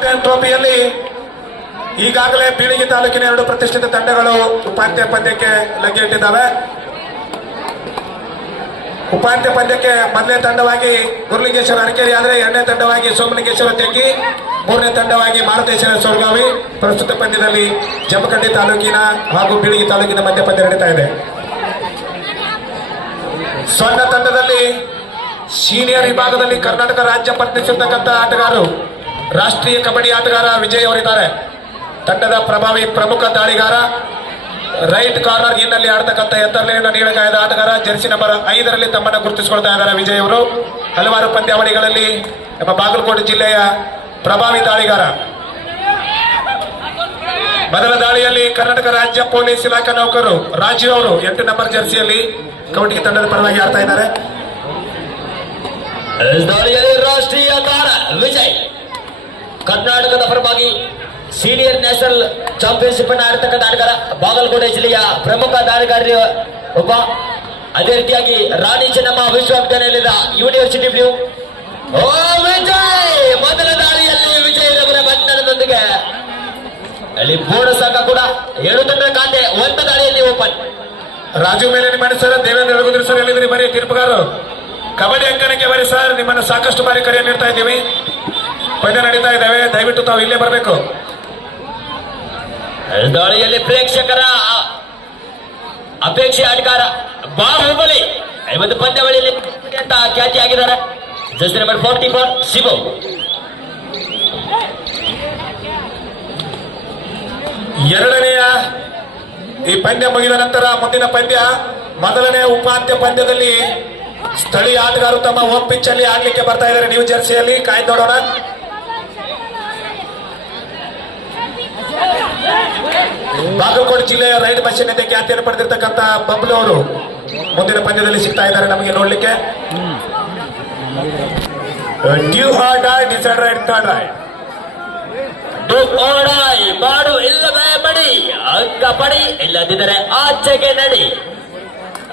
ಟ್ರೋಫಿಯಲ್ಲಿ ಈಗಾಗಲೇ ಬೀಳಿಗೆ ತಾಲೂಕಿನ ಎರಡು ಪ್ರತಿಷ್ಠಿತ ತಂಡಗಳು ಉಪಾಂತ್ಯ ಪಂದ್ಯಕ್ಕೆ ಲಗ್ಗೆಯಿಟ್ಟಿದ್ದಾವೆ ಉಪಾಂತ್ಯ ಪಂದ್ಯಕ್ಕೆ ಮೊದಲನೇ ತಂಡವಾಗಿ ಗುರುಲಿಂಗೇಶ್ವರ ಅರಕೇರಿ ಆದರೆ ಎರಡನೇ ತಂಡವಾಗಿ ಸೋಮಲಿಂಗೇಶ್ವರ ತೆಗ್ಗಿ ಮೂರನೇ ತಂಡವಾಗಿ ಮಾರುತೇಶ್ವರ ಸೋರ್ಗಾವಿ. ಪ್ರಸ್ತುತ ಪಂದ್ಯದಲ್ಲಿ ಜಮಖಂಡಿ ತಾಲೂಕಿನ ಹಾಗೂ ಬೀಳಿಗೆ ತಾಲೂಕಿನ ಮಧ್ಯ ಪಂದ್ಯ ನಡೀತಾ ಇದೆ. ಸಣ್ಣ ತಂಡದಲ್ಲಿ ಸೀನಿಯರ್ ವಿಭಾಗದಲ್ಲಿ ಕರ್ನಾಟಕ ರಾಜ್ಯ ಪ್ರತಿನಿಧಿಸಿರ್ತಕ್ಕಂಥ ಆಟಗಾರರು ರಾಷ್ಟ್ರೀಯ ಕಬಡ್ಡಿ ಆಟಗಾರ ವಿಜಯ್ ಅವರಿದ್ದಾರೆ. ತಂಡದ ಪ್ರಭಾವಿ ಪ್ರಮುಖ ದಾಳಿಗಾರ ರೈಟ್ ಕಾರ್ನರ್ ಇನ್ನಲ್ಲಿ ಆಡ್ತಕ್ಕಂಥ ಎತ್ತರಲಿನ ನೀಡಕಾಯದ ಆಟಗಾರ ಜೆರ್ಸಿ ನಂಬರ್ ಐದರಲ್ಲಿ ತಮ್ಮನ್ನು ಗುರುತಿಸಿಕೊಳ್ತಾ ಇದ್ದಾರೆ ವಿಜಯ್ ಅವರು. ಹಲವಾರು ಪಂದ್ಯಾವಳಿಗಳಲ್ಲಿ ನಮ್ಮ ಬಾಗಲಕೋಟೆ ಜಿಲ್ಲೆಯ ಪ್ರಭಾವಿ ದಾಳಿಗಾರ. ಮೊದಲ ದಾಳಿಯಲ್ಲಿ ಕರ್ನಾಟಕ ರಾಜ್ಯ ಪೊಲೀಸ್ ಇಲಾಖೆ ನೌಕರರು ರಾಜೀವ್ ಅವರು ಎಂಟು ನಂಬರ್ ಜೆರ್ಸಿಯಲ್ಲಿ ಕಬಡ್ಡಿ ತಂಡದ ಪರವಾಗಿ ಆಡ್ತಾ ಇದ್ದಾರೆ. ರಾಷ್ಟ್ರೀಯ ವಿಜಯ್. ಕರ್ನಾಟಕದ ಪರವಾಗಿ ಸೀನಿಯರ್ ನ್ಯಾಷನಲ್ ಚಾಂಪಿಯನ್ಶಿಪ್ ಅನ್ನು ಆಡ್ತಕ್ಕಂಥ ಆಟಗಾರ ಬಾಗಲಕೋಟೆ ಜಿಲ್ಲೆಯ ಪ್ರಮುಖ ದಾಳಿಗಾರ ಒಬ್ಬ, ಅದೇ ರೀತಿಯಾಗಿ ರಾಣಿ ಚೆನ್ನಮ್ಮ ವಿಶ್ವವಿದ್ಯಾನಿಲಯದ ಯೂನಿವರ್ಸಿಟಿ ಬ್ಲೂ ಓ, ವಿಜಯ್! ಮೊದಲ ದಾಳಿಯಲ್ಲಿ ವಿಜಯ್ ರವರ ಬಂಧನದೊಂದಿಗೆ ಅಲ್ಲಿ ಪೂರ್ಣ ಸಾಕ ಕೂಡ. ಏಳು ತಂಡ ಖಾತೆ ಒಂದು ದಾಳಿಯಲ್ಲಿ ಓಪನ್ ರಾಜು ಮೇಲೆ ಮಾಡಿಸರ ಸರ್, ದೇವೇಂದ್ರ ಸರ್ ಹೇಳಿದ್ರಿ ಬರೀ ತೀರ್ಪುಗಾರರು. ಕಬಡ್ಡಿ ಅಂಕಣಕ್ಕೆ ಬರೀ ಸರ್. ನಿಮ್ಮನ್ನು ಸಾಕಷ್ಟು ಬಾರಿ ಕರೆ ನೀಡ್ತಾ ಇದ್ದೀವಿ. ಪಂದ್ಯ ನಡೀತಾ ಇದ್ದಾವೆ. ದಯವಿಟ್ಟು ತಾವು ಇಲ್ಲೇ ಬರಬೇಕು. ದಾಳಿಯಲ್ಲಿ ಪ್ರೇಕ್ಷಕರ ಅಪೇಕ್ಷೆ ಅಧಿಕಾರ. ಬಾಹುಬಲಿ ಐವತ್ತು ಪಂದ್ಯಾವಳಿಯಲ್ಲಿ ಅಂತ ಖ್ಯಾತಿ ಆಗಿದ್ದಾರೆ just number forty four Shivu. ಎರಡನೆಯ ಈ ಪಂದ್ಯ ಮುಗಿದ ನಂತರ ಮುಂದಿನ ಪಂದ್ಯ ಮೊದಲನೇ ಉಪಾಂತ್ಯ ಪಂದ್ಯದಲ್ಲಿ ಸ್ಥಳೀಯ ಆಟಗಾರರು ತಮ್ಮ ಹೋಮ್ ಪಿಚ್ ಅಲ್ಲಿ ಆಡ್ಲಿಕ್ಕೆ ಬರ್ತಾ ಇದ್ದಾರೆ ನ್ಯೂ ಜೆರ್ಸಿಯಲ್ಲಿ ಕಾಯ್ದು ನೋಡೋಣ. ಬಾಗಲಕೋಟೆ ಜಿಲ್ಲೆಯ ರೈಡ್ ಮಷೀನ್ ಖ್ಯಾತಿಯನ್ನು ಪಡೆದಿರ್ತಕ್ಕಂಥ ಬಬ್ಲು ಅವರು ಮುಂದಿನ ಪಂದ್ಯದಲ್ಲಿ ಸಿಗ್ತಾ ಇದ್ದಾರೆ ನಮಗೆ ನೋಡ್ಲಿಕ್ಕೆ. Do I decide raid third raid do or die ಮಾಡು ಬಡಿ ಅಂಕ ಪಡಿ ಇಲ್ಲದಿದ್ದರೆ ಆಚೆಗೆ ನಡಿ.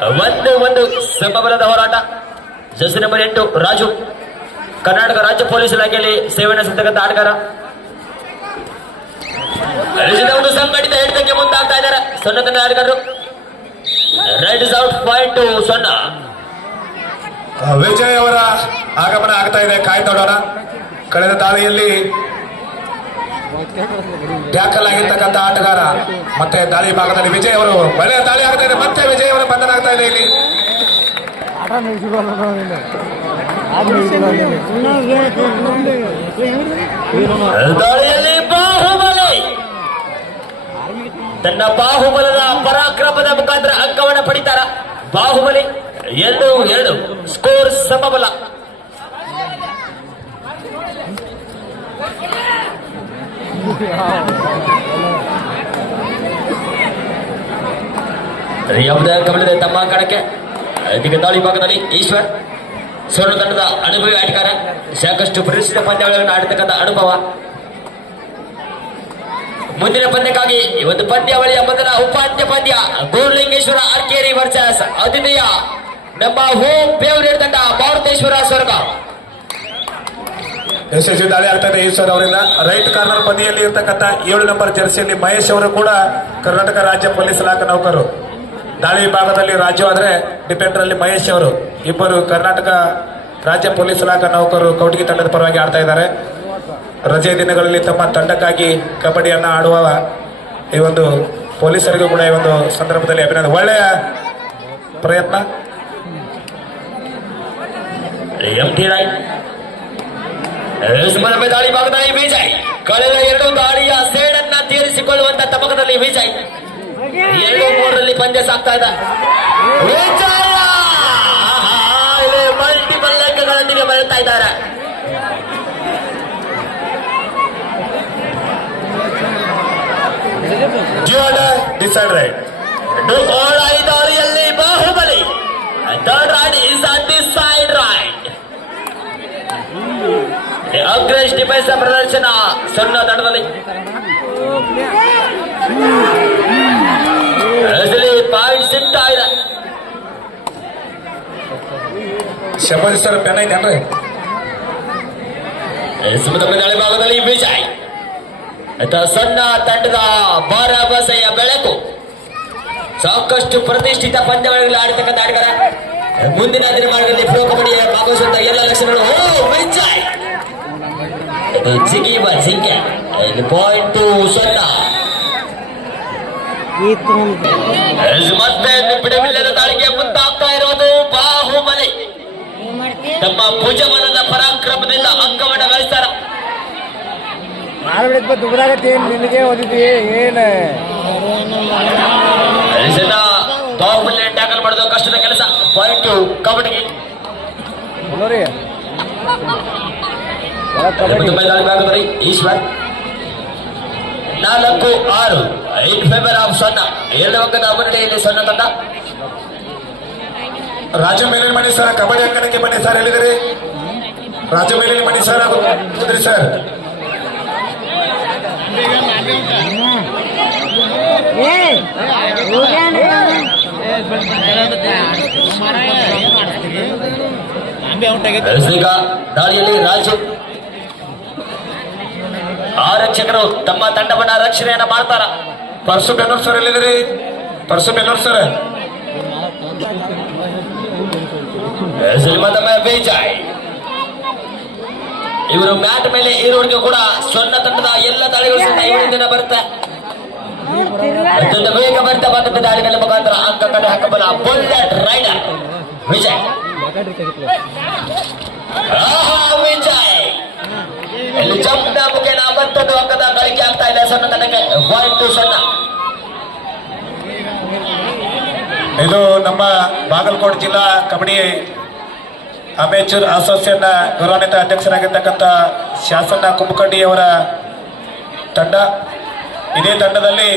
ಒಂದು ಒಂದು ಸಮಬಲದ ಹೋರಾಟ. ಜಸ್ ನಂಬರ್ ಎಂಟು, ರಾಜು. ಕರ್ನಾಟಕ ರಾಜ್ಯ ಪೊಲೀಸ್ ಇಲಾಖೆಯಲ್ಲಿ ಸೇವೆ ನಡೆಸತಕ್ಕಂಥ ಆಟಗಾರ. ಒಂದು ಸಂಘಟಿತ ಹಿಡಿತಕ್ಕೆ ಮುಂದಾಗ್ತಾ ಇದ್ದಾರೆ. ಸೊನ್ನೆ ಆಟಗಾರರು. ರೈಟ್ ಇಸ್ ಔಟ್ ಪಾಯಿಂಟ್ ಸೊನ್ನ. ವಿಜಯ್ ಅವರ ಆಗಮನ ಆಗ್ತಾ ಇದೆ. ಕಾಯ್ತಾ ನೋಡೋಣ ಕಳೆದ ದಾಳಿಯಲ್ಲಿ ಟ್ಯಾಕಲ್ ಆಗಿರ್ತಕ್ಕಂಥ ಆಟಗಾರ, ಮತ್ತೆ ದಾಳಿ ಭಾಗದಲ್ಲಿ ವಿಜಯ್ ಅವರು. ಒಳ್ಳೆಯ ದಾಳಿ ಆಗ್ತಾ ಇದೆ, ಮತ್ತೆ ವಿಜಯ್ ಅವರು ಬಂಧನ ಆಗ್ತಾ ಇದೆ ಇಲ್ಲಿ. ದಾಳಿಯಲ್ಲಿ ಬಾಹುಬಲಿ. ತನ್ನ ಬಾಹುಬಲದ ಪರಾಕ್ರಮದ ಮುಖಾಂತರ ಅಂಕವನ್ನು ಪಡಿತಾರ. ಬಾಹುಬಲಿ ಎರಡು ಎರಡು, ಸ್ಕೋರ್ ಸಮಬಲ. ಯಾವುದೇ ಕಮಲಿದೆ ತಮ್ಮ ಕಣಕ್ಕೆ ಇದೀಗ ಭಾಗದಲ್ಲಿ ಈಶ್ವರ್ ಸ್ವರ್ಣ ತಂಡದ ಅನುಭವಿ ಆಟಗಾರ, ಸಾಕಷ್ಟು ಪರಿಚಿತ ಪಂದ್ಯಗಳನ್ನು ಆಡತಕ್ಕಂಥ ಅನುಭವ. ಮುಂದಿನ ಪಂದ್ಯಕ್ಕಾಗಿ ಇವತ್ತು ಪಂದ್ಯಾವಳಿಯ ಮೊದಲ ಉಪಾಂತ್ಯ ಪಂದ್ಯ, ಗೋರ್ಲಿಂಗೇಶ್ವರ ಆರ್ಕೇರಿ ವರ್ಸಸ್ ಅತಿಥೇಯ ನಮ್ಮ ಹೋಮ್ ಫೇವರೇಟ್ ತಂಡ ಭಾರತೇಶ್ವರ ಸ್ವರ್ಗ. ಯಶಸ್ವಿ ದಾಳಿ ಆಗ್ತಾ ಇದೆ, ಈಶ್ವರ್ ಅವರಿಂದ. ರೈಟ್ ಕಾರ್ನರ್ ಪದಿಯಲ್ಲಿ ಇರ್ತಕ್ಕಂಥ ಏಳು ನಂಬರ್ ಜರ್ಸಿಯಲ್ಲಿ ಮಹೇಶ್ ಅವರು ಕೂಡ ಕರ್ನಾಟಕ ರಾಜ್ಯ ಪೊಲೀಸ್ ಇಲಾಖೆ ನೌಕರು. ದಾಳಿ ವಿಭಾಗದಲ್ಲಿ ರಾಜು ಆದ್ರೆ ಡಿಫೆಂಡರ್ ಅಲ್ಲಿ ಮಹೇಶ್ ಅವರು. ಇಬ್ಬರು ಕರ್ನಾಟಕ ರಾಜ್ಯ ಪೊಲೀಸ್ ಇಲಾಖೆ ನೌಕರು ಕೌಟಿಗೆ ತಂಡದ ಪರವಾಗಿ ಆಡ್ತಾ ಇದ್ದಾರೆ. ರಜೆ ದಿನಗಳಲ್ಲಿ ತಮ್ಮ ತಂಡಕ್ಕಾಗಿ ಕಬಡ್ಡಿಯನ್ನ ಆಡುವ ಈ ಒಂದು ಪೊಲೀಸರಿಗೂ ಕೂಡ ಈ ಒಂದು ಸಂದರ್ಭದಲ್ಲಿ ಅಭಿನಂದನೆ. ಒಳ್ಳೆಯ ಪ್ರಯತ್ನ. ಸ್ಮರಣೆ ದಾಳಿ ಭಾಗದಲ್ಲಿ ವಿಜಯ್. ಕಳೆದ ಎರಡು ದಾಳಿಯ ಸೇಡನ್ನ ತೀರಿಸಿಕೊಳ್ಳುವಂತ ತಮಕದಲ್ಲಿ ವಿಜಯ್. ಎರಡು ಮೂರರಲ್ಲಿ ಪಂದ್ಯ ಸಾಕ್ತಾ ಇದ್ದ. ಮಲ್ಟಿಪಲ್ ಲೆಕ್ಕಗಳೊಂದಿಗೆ ಬರುತ್ತಾ ಇದ್ದಾರೆ. ಡಿಸೈಡ್ ರೈಟ್ ಓಡಾಯಿ ದಾಳಿಯಲ್ಲಿ Bahubali third right is on the side raid Agresh defence ಪ್ರದರ್ಶನ ಸಣ್ಣ ತಂಡದಲ್ಲಿ. ಪಾಯಿಂಟ್ ಸಿಗ್ತಾ ಇದೆ. ಶಬರಿ ಸರ್ ಪೆನ್ ಐತೇನ್ರಿ ದಾಳಿ ಭಾಗದಲ್ಲಿ ವಿಜಯ್. ಸಣ್ಣ ತಂಡದ ಬಾರಾಬಸೆಯ ಬೆಳಕು. ಸಾಕಷ್ಟು ಪ್ರತಿಷ್ಠಿತ ಪಂದ್ಯಗಳಲ್ಲಿ ಆಡತಕ್ಕಂಥ ಆಟಗಾರ. ಮುಂದಿನ ದಿನಮಾನಗಳಲ್ಲಿ ಪ್ರೋ ಕಬಡ್ಡಿಯ ಭಾಗವಹಿಸುವಂತಹ ಎಲ್ಲ ಲಕ್ಷಣಗಳು. ಓ ವಿಜಯ್! ಜಿಂಕೆ ಇದು ಪಾಯಿಂಟ್ ಸೊನ್ನ ಇದು ಮತ್ತೆ ಬಿಡುವಿಲ್ಲದ ತಾಳಿಗೆ ಮುಂದಾಗ್ತಾ ಇರೋದು ಬಾಹುಬಲಿ ತಮ್ಮ ಭುಜಬಲದ ಪರಾಕ್ರಮದಿಂದ ಅಂಕವನ್ನು ಗಳಿಸ್ತಾರ ಮಾಡ್ಬಿಡಿದ್ಪ ಏನ್ ನಿನಗೆ ಓದಿದ್ವಿ ಏನ್? ಇದನ್ನ ಬಾಹುಬಲಿ ಟ್ಯಾಕಲ್ ಮಾಡೋದು ಕಷ್ಟದ ಕೆಲಸ. ಪಾಯಿಂಟ್ ಕಬಡ್ಡಿ ಮುಂದೆ ಭಾಗದಲ್ಲಿ ಈಶ್ವರ್ ನಾಲ್ಕು ಆರು ಇನ್ ಫೇವರ್ ಆಫ್ ಸೊನ್ನ ಎರಡು ಅಂಕದ ಅವರಡೆಯಲ್ಲಿ ಸೊನ್ನ ತಂಡ ರಾಜ ಮೇಲಿನ ಮಣಿ ಸರ್ ಕಬಡ್ಡಿ ಅಂಕಣಕ್ಕೆ ಬನ್ನಿ ಸರ್ ಹೇಳಿದಿರಿ ರಾಜ ಮೇಲಿನ ಮಣಿ ಸರ್ ಆಗುದ್ರಿ ಸರ್ ಈಗ ದಾಳಿಯಲ್ಲಿ ರಾಜು ಆರಕ್ಷಕರು ತಮ್ಮ ತಂಡವನ್ನ ರಕ್ಷಣೆಯನ್ನ ಮಾಡ್ತಾರ. ಪರಸು ಬೆನ್ನೂರ್ ಸರ್ ಎಲ್ಲಿದ್ರಿ ಪರಸು ಬೆನ್ನೂರ್ ಸರ್. ವಿಜಯ್ ಇವರು ಮ್ಯಾಟ್ ಮೇಲೆ ಇರುವವರೆಗೂ ಕೂಡ ಸೊನ್ನ ತಂಡದ ಎಲ್ಲ ದಾಳಿಗಳು ಸಹ ಇವರಿಂದ ಬರುತ್ತೆ. ಅತ್ಯಂತ ವೇಗವಂತವಾದಂತ ದಾಳಿಗಳ ಮುಖಾಂತರ ಅಂಕ ಕಡೆ ಹಾಕಬಲ್ಲ ಬುಲ್ಲೆಟ್ ರೈಡರ್. ವಿಜಯ್. ವಿಜಯ್. ಎಲ್ಲಿ ಜಂಪ್ ಸಣ್ಣ ತಂಡಕ್ಕೆ ಪಾಯಿಂಟ್ ಟು ಸಣ್ಣ. ಇದು ನಮ್ಮ ಬಾಗಲಕೋಟೆ ಜಿಲ್ಲಾ ಕಬಡ್ಡಿ ಅಮೇಚೂರ್ ಅಸೋಸಿಯೇಷನ್ ಗೌರವಾನ್ವಿತ ಅಧ್ಯಕ್ಷರಾಗಿರ್ತಕ್ಕಂಥ ಶಾಸನ ಕುಂಭಕಡ್ಡಿಯವರ ತಂಡ. ಇದೇ ತಂಡದಲ್ಲಿ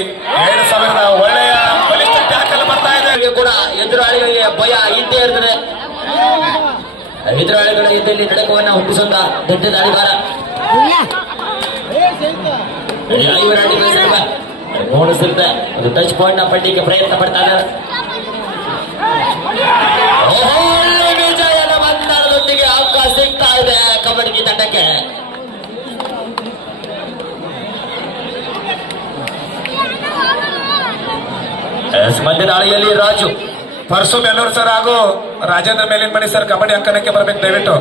ಎರಡು ಸಾವಿರದ ಒಳ್ಳೆಯ ಬಲಿಷ್ಠ ಟ್ಯಾಕಲ್ ಬರ್ತಾ ಇದೆ. ಕೂಡ ಎದುರಾಳಿಗಳಿಗೆ ಭಯ ಇದ್ದೇ ಇರ್ತದೆ. ಎದುರಾಳಿಗಳ ಎದುರಲ್ಲಿ ನಡಕವನ್ನು ಹುಟ್ಟಿಸುವಂತ ದೊಡ್ಡ ದಾಳಿಗಾರ. ಓಡಿಸಿರುತ್ತೆ ಒಂದು ಟಚ್ ಪಾಯಿಂಟ್ನ ಪಡ್ಲಿಕ್ಕೆ ಪ್ರಯತ್ನ ಪಡ್ತಾನೆ ಬಂಧನದೊಂದಿಗೆ ಅಂಕ ಸಿಗ್ತಾ ಇದೆ ಕಬಡ್ಡಿ ತಂಡಕ್ಕೆ. ಎಸ್, ಮಧ್ಯ ದಾಳಿಯಲ್ಲಿ ರಾಜು ಪರ್ಸು ಬೆಲ್ಲೂರು ಸರ್ ಹಾಗೂ ರಾಜೇಂದ್ರ ಮೇಲಿನ ಮಣಿ ಸರ್ ಕಬಡ್ಡಿ ಅಂಕಣಕ್ಕೆ ಬರ್ಬೇಕು ದಯವಿಟ್ಟು.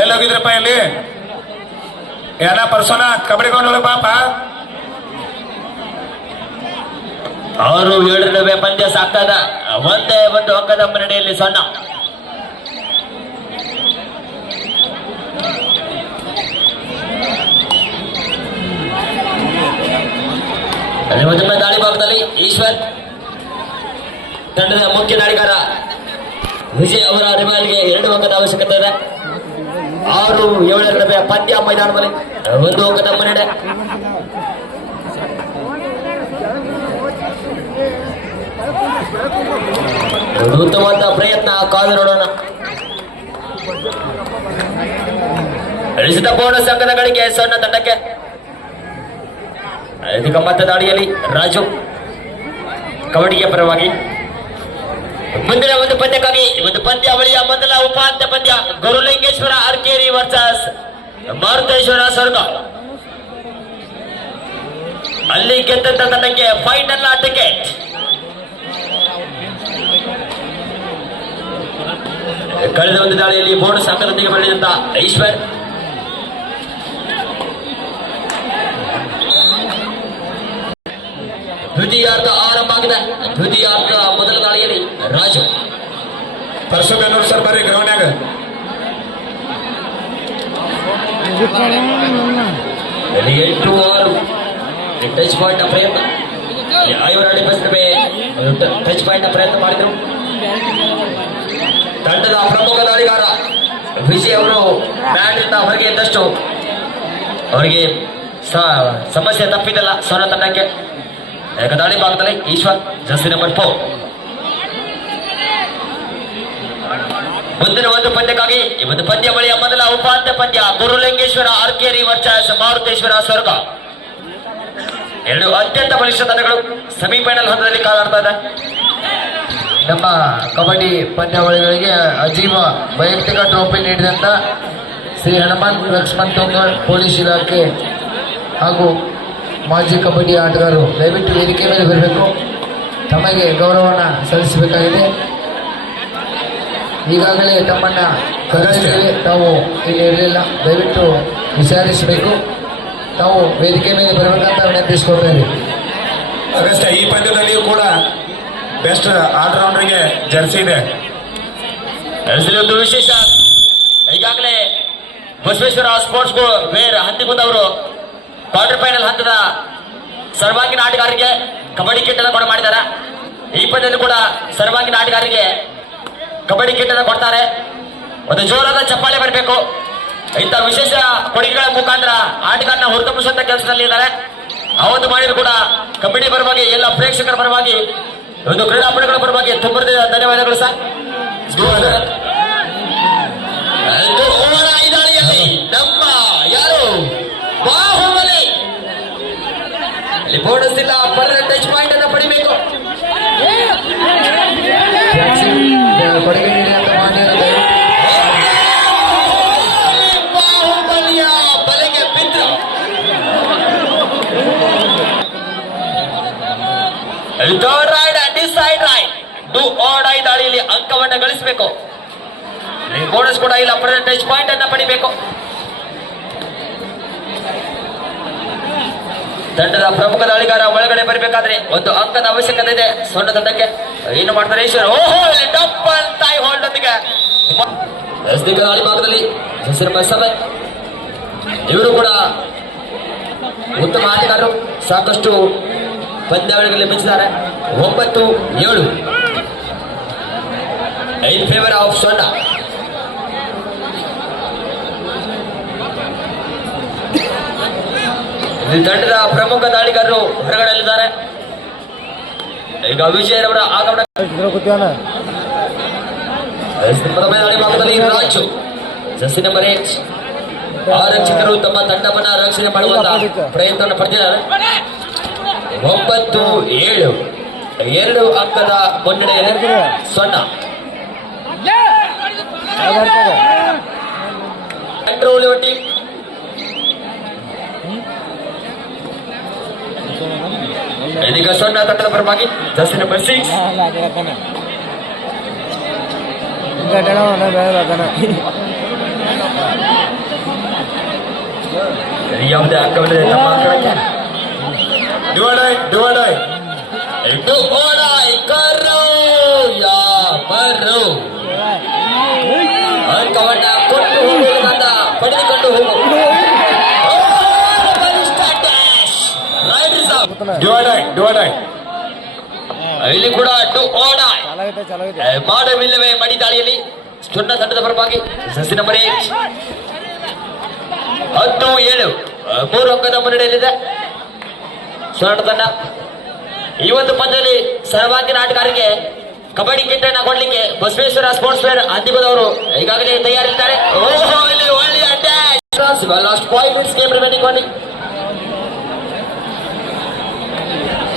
ಎಲ್ಲಿ ಹೋಗಿದ್ರಪ್ಪ ಇಲ್ಲಿ? ಏನ ಪರ್ಸನ? ಕಬಡ್ಡಿ ಗೊಂಡು ಪಾಪ ಅವರು ಏಳು ಪಂದ್ಯ ಸಾಕದ. ಒಂದೇ ಒಂದು ಅಂಕದ ಮನೆಯಲ್ಲಿ ಸಣ್ಣ. ದಾಳಿ ಭಾಗದಲ್ಲಿ ಈಶ್ವರ್ ತಂಡದ ಮುಖ್ಯ ದಾಳಿಗಾರ ವಿಜಯ್ ಅವರ ರಿಮಾಲ್ಗೆ ಎರಡು ಅಂಕದ ಅವಶ್ಯಕತೆ ಇದೆ. ಆರು ಏಳರ ನಡುವೆ ಪಂದ್ಯ ಮೈದಾನದಲ್ಲಿ ಒಂದು ಹೋಗದ ಮುನ್ನಡೆ. ಅದ್ಭುತವಾದ ಪ್ರಯತ್ನ ಕಾದು ನೋಡೋಣ. ಅಳಿಸಿದ ಬೋನಸ್ ಅಂಕದ ಗಳಿಕೆ ಸಣ್ಣ ತಂಡಕ್ಕೆ. ಐದು ಮತದ ದಾಳಿಯಲ್ಲಿ ರಾಜು. ಕಬಡ್ಡಿಗೆ ಪರವಾಗಿ ಮುಂದಿನ ಒಂದು ಪಂದ್ಯಕ್ಕಾಗಿ ಒಂದು ಪಂದ್ಯಾವಳಿಯ ಮೊದಲ ಉಪಾಂತ್ಯ ಪಂದ್ಯ ಗುರುಲಿಂಗೇಶ್ವರ ಅರ್ಕೇರಿ ವರ್ಸಸ್ ಮಾರುತೇಶ್ವರ ಸ್ವರ್ಗ. ಅಲ್ಲಿ ಗೆದ್ದಂತ ತಂಡಕ್ಕೆ ಫೈನಲ್ ಟಿಕೆಟ್ ಕಳೆದ ಒಂದು ದಾಳಿಯಲ್ಲಿ ಬೋನಸ್ ಸಾಕರತೆಗೆ ಬೆಳೆದಂತ ಈಶ್ವರ್. ದ್ವಿತೀಯಾರ್ಧ ಆರಂಭ ಆಗಿದೆ. ದ್ವಿತೀಯಾರ್ಧ ರಾಜು. ಪರ್ಸು ಬೆನ್ನೂರ್ ಸರ್ ಬರ್ರಿ ಗ್ರೌಂಡ್ಯಾಗ ಎಂಟು ಆರು. ಟಚ್ ಪಾಯಿಂಟ್ ಪ್ರಯತ್ನ. ಇಲ್ಲಿ ಅಡಿ ಬಸ್ತವೆ ಟಚ್ ಪಾಯಿಂಟ್ ಪ್ರಯತ್ನ ಮಾಡಿದ್ರು. ತಂಡದ ಪ್ರಮುಖ ದಾಳಿಗಾರ ವಿಜಯ್ ಅವರು ಬ್ಯಾಟ್ ಇಂದ ಹೊರಗೆ ಇದ್ದಷ್ಟು ಅವರಿಗೆ ಸ- ಸಮಸ್ಯೆ ತಪ್ಪಿದ್ದಲ್ಲ ಸೌರ ತಂಡಕ್ಕೆ. ದಾಳಿ ಭಾಗದಲ್ಲಿ ಈಶ್ವರ್ ಜರ್ಸಿ ನಂಬರ್ ಫೋರ್ ಮುಂದಿನ ಒಂದು ಪಂದ್ಯಕ್ಕಾಗಿ ಈ ಒಂದು ಪಂದ್ಯಾವಳಿಯ ಮೊದಲ ಉಪಾಂತ್ಯ ಪಂದ್ಯ ಗುರುಲಿಂಗೇಶ್ವರ ಆರ್ಕೇರಿ ವರ್ಚಸ್ ಮಾರುತೇಶ್ವರ ಸ್ವರ್ಗ. ಎರಡು ಅತ್ಯಂತ ಬಲಿಷ್ಠ ತಂಡಗಳು ಸೆಮಿಫೈನಲ್ ಹಂತದಲ್ಲಿ ಕಾಲಾಡ್ತಾ ಇದೆ. ನಮ್ಮ ಕಬಡ್ಡಿ ಪಂದ್ಯಾವಳಿಗಳಿಗೆ ಅಜೀವ ವೈಯಕ್ತಿಕ ಟ್ರೋಫಿ ನೀಡಿದಂತ ಶ್ರೀ ಹನುಮಂತ್ ಲಕ್ಷ್ಮಣ್ ಪೊಲೀಸ್ ಇಲಾಖೆ ಹಾಗೂ ಮಾಜಿ ಕಬಡ್ಡಿ ಆಟಗಾರರು ದಯವಿಟ್ಟು ವೇದಿಕೆ ಮೇಲೆ ಬರಬೇಕು. ತಮಗೆ ಗೌರವವನ್ನು ಸಲ್ಲಿಸಬೇಕಾಗಿದೆ. ಈಗಾಗಲೇ ತಮ್ಮನ್ನ ಕರೆಸಿದ್ದೇವೆ ತಾವು ಇಲ್ಲಿ ಇರಲಿಲ್ಲ. ದಯವಿಟ್ಟು ವಿಚಾರಿಸಬೇಕು. ತಾವು ವೇದಿಕೆ ಮೇಲೆ ಬರಬೇಕಂತ ವಿನಂತಿಸ್ಕೊಳ್ತಾ ಇದ್ದೀವಿ. ಈ ಪಂದ್ಯದಲ್ಲಿಯೂ ಕೂಡ ಬೆಸ್ಟ್ ಆಲ್ರೌಂಡರ್ಗೆ ಜರ್ಸಿ ಇದೆ. ಒಂದು ವಿಶೇಷ. ಈಗಾಗಲೇ ಬಸವೇಶ್ವರ ಸ್ಪೋರ್ಟ್ಸ್ ವೇರ್ ಹಂದಿಗುಂದ ಅವರು ಕ್ವಾರ್ಟರ್ ಫೈನಲ್ ಹಂತದ ಸರ್ವಾಂಗೀಣ ಆಟಗಾರರಿಗೆ ಕಬಡ್ಡಿ ಕಿಟ್ ಅನ್ನು ಕೂಡ ಮಾಡಿದ್ದಾರೆ. ಈ ಪಂದ್ಯದಲ್ಲಿ ಕೂಡ ಸರ್ವಾಂಗೀಣ ಆಟಗಾರರಿಗೆ ಕಬಡ್ಡಿ ಕಿಟ್ ಅನ್ನು ಕೊಡ್ತಾರೆ. ಒಂದು ಜೋರಾದ ಚಪ್ಪಾಳೆ ಬರಬೇಕು. ಇಂಥ ವಿಶೇಷ ಕೊಡುಗೆಗಳ ಮುಖಾಂತರ ಆಟಗಾರನ ಹೊರತುಂಬಿಸುವಂತ ಕೆಲಸದಲ್ಲಿ ಇದ್ದಾರೆ. ಒಂದು ಮಾಡಿದ್ರು ಕೂಡ ಕಬಡ್ಡಿ ಪರವಾಗಿ ಎಲ್ಲ ಪ್ರೇಕ್ಷಕರ ಪರವಾಗಿ ಒಂದು ಕ್ರೀಡಾಪಟುಗಳ ಪರವಾಗಿ ತುಂಬ ಧನ್ಯವಾದಗಳು ಸರ್. ನಮ್ಮ ಯಾರು? ಬೋನಸ್ ಇಲ್ಲ. ಕೊಡುಗೆ ನೀಡಿದಂಥ ಮಾನ್ಯರು decide raid do or die ದಾಳಿಯಲ್ಲಿ ಅಂಕವನ್ನು ಗಳಿಸಬೇಕು. ಬೋನಸ್ ಕೂಡ ಇಲ್ಲ ಪರ್ಸೆಂಟೇಜ್ ಪಾಯಿಂಟ್ ಅನ್ನ ಪಡಿಬೇಕು. ತಂಡದ ಪ್ರಮುಖ ದಾಳಿಗಾರ ಒಳಗಡೆ ಬರಬೇಕಾದ್ರೆ ಒಂದು ಅಂಕದ ಅವಶ್ಯಕತೆ ಇದೆ. ಸೊಂಡ ತಂಡಕ್ಕೆ. ಏನು ಮಾಡ್ತಾರೆ ಈಶ್ವರ. ಓಹೋ, ಇಲ್ಲಿ ಡಬ್ಬಲ್ ತಾಯಿ ಎಸ್ ಎಸ್ಡಿಗ ದಾಳಿ ಭಾಗದಲ್ಲಿ ಹೆಸರು ಬಸವೆ. ಇವರು ಕೂಡ ಉತ್ತಮ ಆಟಗಾರರು. ಸಾಕಷ್ಟು ಪಂದ್ಯಾವಳಿಗಳಲ್ಲಿ ಮೆಚ್ಚಿದ್ದಾರೆ. ಒಂಬತ್ತು, ಏಳು. ಇನ್ ಫೇವರ್ ಆಫ್ ಸೊನ್ನ ತಂಡದ ಪ್ರಮುಖ ದಾಳಿಗಾರರು ಹೊರಗಡೆಯಲ್ಲಿದ್ದಾರೆ. ಈಗ ವಿಜಯರವರ ಆಗಮನ ದಾಳಿ ಭಾಗದಲ್ಲಿ ರಾಜು ಜಸಿ ನಂಬರ್ ಏಟ್ ಆರಕ್ಷಕರು ತಮ್ಮ ತಂಡವನ್ನ ರಕ್ಷಣೆ ಮಾಡುವಂತ ಪ್ರಯತ್ನವನ್ನು ಪಡೆದಿದ್ದಾರೆ. ಒಂಬತ್ತು ಏಳು, ಎರಡು ಅಂಕದ ಮುನ್ನಡೆ ಸೊನ್ನ. ಕಂಟ್ರೋಲ್ ಒಟ್ಟಿ ಇದೀಗ ಸೊನ್ನ ತಂಡದ ಪರವಾಗಿ ನಂಬರ್ ಕರ್ರು ಯಾ ಬರ್ರು ಅಂಕವನ್ನ ಕೊಟ್ಟು ಹೋಗುವುದನ್ನ ಪಡೆದುಕೊಂಡು ಹೋಗು ಓ, ಬಲಿಷ್ಠ dash. Right is up. Divide I divide I ಇಲ್ಲಿ ಕೂಡ ಡು ಓಡಾಯ್ ಚೆನ್ನಾಗೈತೆ ಮಾಡವಿಲ್ಲವೇ ಮಡಿ ದಾಳಿಯಲ್ಲಿ ಸ್ವರ್ಣ ತಂಡದ ಪರವಾಗಿ ಸಸಿ ನಂಬರ್ ಹತ್ತು ಏಳು. ಮೂರು ಅಂಕದ ಮುನ್ನಡೆಯಲ್ಲಿದೆ. ಸ್ವರ್ಣ ತಂಡ. ಈ ಒಂದು ಪಂದ್ಯದಲ್ಲಿ ಸರ್ವಾಂಗೀಣ ಆಟಗಾರರಿಗೆ ಕಬಡ್ಡಿ ಕಿಟ್ ಅನ್ನ ಕೊಡ್ಲಿಕ್ಕೆ ಬಸವೇಶ್ವರ ಸ್ಪೋರ್ಟ್ಸ್ ವೇರ್ ಅಂತಿಮದವರು ಈಗಾಗಲೇ ತಯಾರಿದ್ದಾರೆ.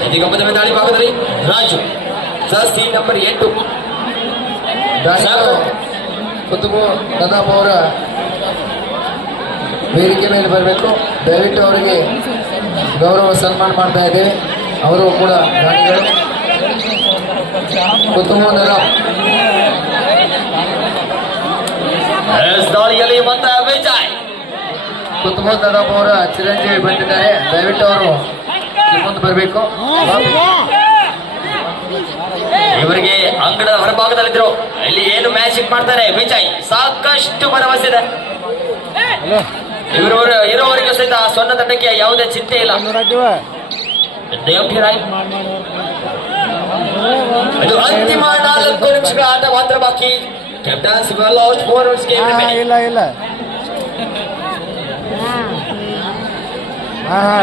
ಇದೀಗ ಮೊದಲ ದಾಳಿ ಭಾಗದಲ್ಲಿ ರಾಜು. ಜಾಸ್ತಿ ನಂಬರ್ ಎಂಟು ಕುತುಬು ನದಾಮ್ ಅವರ ವೇದಿಕೆ ಮೇಲೆ ಬರಬೇಕು. ದಯವಿಟ್ಟು ಅವರಿಗೆ ಗೌರವ ಸನ್ಮಾನ ಮಾಡ್ತಾ ಇದ್ದೇವೆ ಅವರು ಕೂಡ ರಾಣಿಗಳು ಕುತುಬು ನದಾಮ್ ಎಸ್ ದಾಳಿಯಲ್ಲಿ ವಿಜಯ್. ಕುತುಬು ನದಾಮ್ ಅವರ ಚಿರಂಜೀವಿ ಬಂದಿದ್ದಾರೆ. ದಯವಿಟ್ಟು ಅವರು ಮುಂದೆ ಬರಬೇಕು. ಇವರಿಗೆ ಅಂಗಡದ ಹೊರಭಾಗದಲ್ಲಿದ್ರು. ಇಲ್ಲಿ ಏನು ಮ್ಯಾಜಿಕ್ ಮಾಡ್ತಾರೆ? ವಿಜಯ್ ಸಾಕಷ್ಟು ಭರವಸೆ ಇದೆ. ಇವರವರು ಇವರು ಇರೋವರೆಗೂ ಸಹಿತ ಸೊನ್ನ ತಂಡಕ್ಕೆ ಯಾವುದೇ ಚಿಂತೆ ಇಲ್ಲ. ಇದು ಅಂತಿಮ ನಾಲ್ಕು ನಿಮಿಷಗಳ ಆಟ ಮಾತ್ರ ಬಾಕಿ. ಕ್ಯಾಪ್ಟನ್ ಲಾಸ್ಟ್ ಫೋರ್ ಗೇಮ್ ಇಲ್ಲ ಇಲ್ಲ. ಹಾ ಹಾ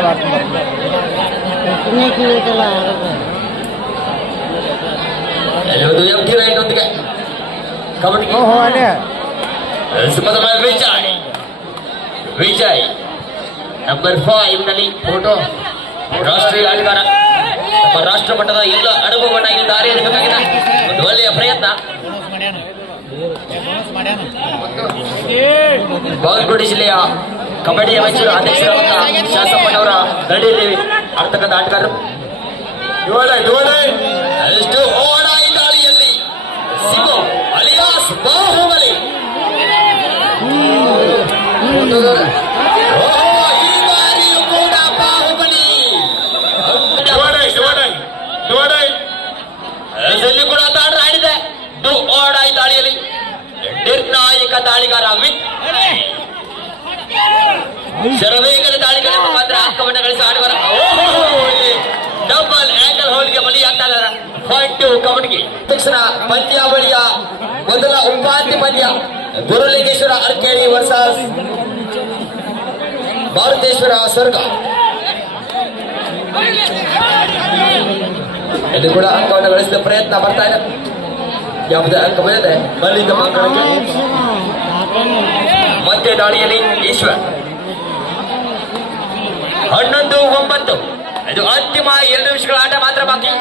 ಎಂ ಟಿ ರೈಟ್ ಒಂದಿಗೆ ಕಬಡ್ಡಿ ಹ್ಞೂ ಹ್ಞೂ ಅಲ್ಲೇ ಮೊದಲ ವಿಜಯ್ ವಿಜಯ್ ನಂಬರ್ ಫೈವ್ನಲ್ಲಿ ಫೋಟೋ ರಾಷ್ಟ್ರೀಯ ಆಟಗಾರ ನಮ್ಮ ರಾಷ್ಟ್ರ ಮಟ್ಟದ ಎಲ್ಲ ಅನುಭವವನ್ನ ಇಲ್ಲಿ ದಾರಿ ಒಂದು ಒಳ್ಳೆಯ ಪ್ರಯತ್ನ ಬಾಗಲಕೋಟೆ ಜಿಲ್ಲೆಯ ಕಬಡ್ಡಿ ಅಧ್ಯಕ್ಷರಾದಂತಹ ಶಾಸಪ್ಪನವರ ಗಡಿಯಲ್ಲಿ ಆಡ್ತಕ್ಕಂಥ ಆಟಗಾರರು ಎಷ್ಟು ಓಡಾಯಿ ದಾಳಿಯಲ್ಲಿ ಸಿಂಹು ಅಲಿಯಾಸ್ ಬಾಹುಬಲಿ ಓಹೋ, ಈ ಬಾರಿಯೂ ಕೂಡ ಬಾಹುಬಲಿ ಡಿವೈಡ್ ಡಿವೈಡ್ ಡಿವೈಡ್ ಎಲ್ಲಿ ಕೂಡ ತಾಂಡ ಆಡಿದೆ ಡು ಓಡಾಯಿ ದಾಳಿಯಲ್ಲಿ ನಿರ್ಣಾಯಕ ದಾಳಿಗಾರ ವಿಕ್ ಶರವೇಗದ ದಾಳಿಗಳ ಮುಖಾಂತರ ಅಂಕವನ್ನು ಗಳಿಸಿ ಆಡುವರ ಡಬಲ್ ಆಂಗಲ್ ಹೋಲ್ಗೆ ಬಲಿಯಾಗ್ತಾ ಇದ್ದಾರೆ ಪಾಯಿಂಟ್ ಟು ತಕ್ಷಣ ಪಂದ್ಯಾವಳಿಯ ಮೊದಲ ಉಪಾಂತ್ಯ ಪಂದ್ಯ ಗುರುಲಿಂಗೇಶ್ವರ ಅರ್ಕೇರಿ ವರ್ಸಸ್ ಭಾರತೇಶ್ವರ ಸ್ವರ್ಗ. ಇದು ಕೂಡ ಅಂಕವನ್ನು ಗಳಿಸಿದ ಪ್ರಯತ್ನ ಬರ್ತಾ ಇದೆ. ಯಾವುದೇ ಅಂಕ ಬಂದಿದೆ? ಮಲ್ಲಿಂದ ಮಾತಾಡಕ್ಕೆ ಮತ್ತೆ ದಾಳಿಯಲ್ಲಿ ಈಶ್ವರ್. ಹನ್ನೊಂದು, ಒಂಬತ್ತು. ಇದು ಅಂತಿಮ ಎರಡು ನಿಮಿಷಗಳ ಆಟ ಮಾತ್ರ ಬಾಕಿ.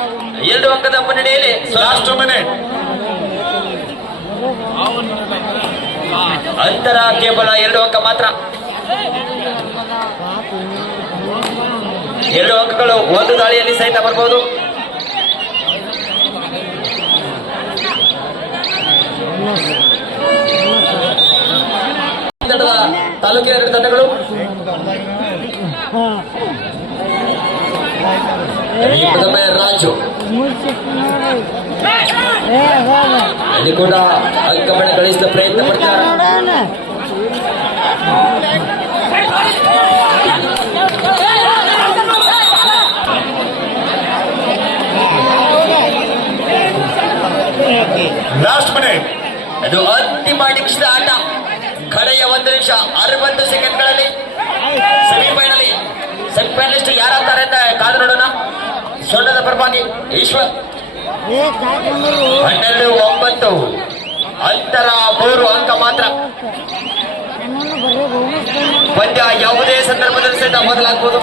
ಎರಡು ಅಂಕದ ಮುನ್ನಡೆಯಲ್ಲಿ ಲಾಸ್ಟ್ ಮಿನಿಟ್ ಅಂತರ ಕೇವಲ ಎರಡು ಅಂಕ ಮಾತ್ರ. ಎರಡು ಅಂಕಗಳು ಒಂದು ದಾಳಿಯಲ್ಲಿ ಸಹಿತ ಬರ್ಬೋದು. ತಾಲೂಕಿನ ಎರಡು ತಂಡಗಳು. ರಾಜು ಅಲ್ಲಿ ಕೂಡ ಅಂಕಮಣ ಗಳಿಸಿದ ಪ್ರಯತ್ನ ಪಡ್ತಾರೆ ಲಾಸ್ಟ್ ಮಿನಿಟ್ ಅದು ಅಂತಿಮ ನಿಮಿಷದ ಆಟ ಕಡೆಯ ಒಂದು ನಿಮಿಷ ಅರವತ್ತು ಸೆಕೆಂಡ್ಗಳಲ್ಲಿ ಸೆಮಿಫೈನಲ್ ಸೆಮಿಫೈನಲಿಸ್ಟ್ ಯಾರಾಗ್ತಾರೆ ಅಂತ ಕಾದು ನೋಡೋಣ ಸೊಂಡದ ಬನ್ನಿ ಈಶ್ವರ್. ಹನ್ನೆರಡು ಒಂಬತ್ತು ಅಂತರ ಮೂರು ಅಂಕ ಮಾತ್ರ. ಪಂದ್ಯ ಯಾವುದೇ ಸಂದರ್ಭದಲ್ಲಿ ಸಹಿತ ಮೊದಲಾಗ್ಬೋದು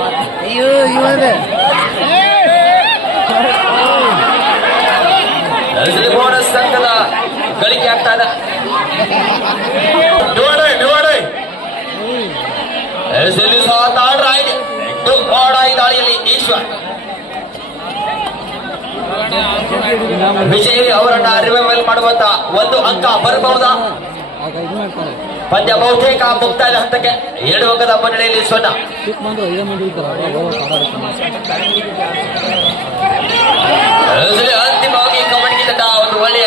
ಬೋನಸ್ ಸಂಘದ ಗಳಿಕೆ ಆಗ್ತಾ ಇದೆ. ಸಹ ತಾಳ್ರ ಇದೆ ಓಡಾಯಿ ದಾಳಿಯಲ್ಲಿ ಈಶ್ವರ್. ವಿಜಯ್ ಅವರನ್ನ ರಿವೈವಲ್ ಮಾಡುವಂತ ಒಂದು ಅಂಕ ಬರಬಹುದಾ? ಪದ್ಯ ಬಹುತೇಕ ಮುಕ್ತಾಯದ ಹಂತಕ್ಕೆ ಎರಡು ಅಂಕದ ಮುನ್ನಡೆಯಲ್ಲಿ ಸೊನ್ನ ಅಂತಿಮವಾಗಿ ಕಬಡ್ಡಿ ತಂಡ ಒಂದು ಒಳ್ಳೆಯ